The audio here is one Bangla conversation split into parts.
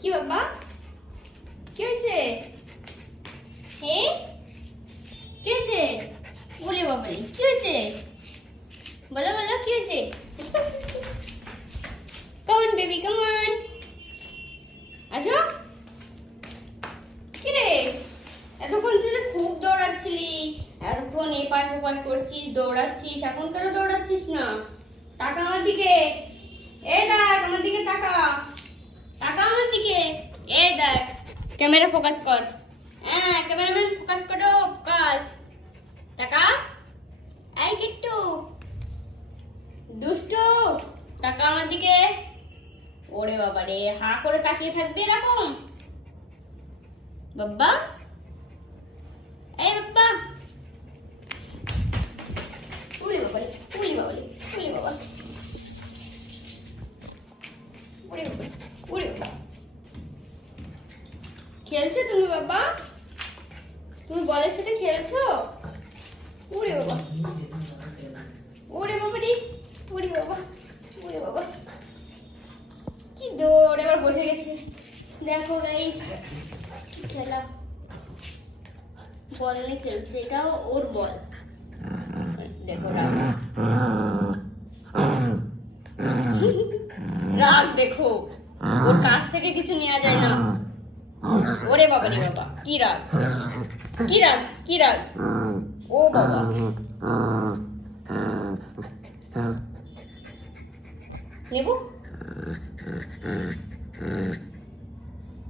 কি বাবা, কি হয়েছে? হে, কি হয়েছে? বলে বাবা, কি হয়েছে? বলো বলো, কি হয়েছে? Come on baby, come on. আসো। কি রে, এতক্ষণ তুই যে খুব দৌড়াচ্ছিলি, এতক্ষণ এপাশ ওপাশ করছিস, দৌড়াচ্ছিস, এখন কেন দৌড়াচ্ছিস না? তাকা আমার দিকে, এই দেখ আমার দিকে তাকা, তাকা আমার দিকে, এই দেখ, ক্যামেরা ফোকাস কর, হ্যাঁ ক্যামেরাম্যান ফোকাস করো, ফোকাস, তাকা, এই কিট্টু, দুষ্টু, তাকা আমার দিকে। ওরে বাবা রে, হা করে তাকিয়ে থাকবে এরকম? বাবা, এই বাবা, উড়ে বাবা রে, উড়ি বাবা রে, উড়ি বাবা, উড়ে বাবা, উড়ে বাবা। খেলছো তুমি বাবা? তুমি বলের সাথে খেলছো? উড়ে বাবা, উড়ে বাবা রে, উড়ে বাবা, উড়ে বাবা। কি দৌড়, এবার বসে গেছে। দেখো গাইস, খেলা বল নিয়ে খেলছে, এটাও ওর বল। দেখো রাগ, রাগ দেখো, ওর কাছ থেকে কিছু নেওয়া যায় না। ওরে বাবা রে বাবা, কি রাগ, কি রাগ, কি রাগ, ও বাবা। নেবো,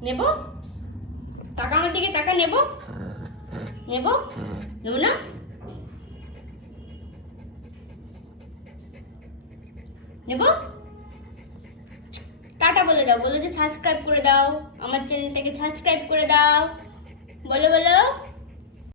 নেবো, টাকা আমার দিকে টাকা নেবো, নেবো, নেবো না, নেবো। টাটা বলে দাও, বলে যে সাবস্ক্রাইব করে দাও, আমার চ্যানেলটাকে সাবস্ক্রাইব করে দাও।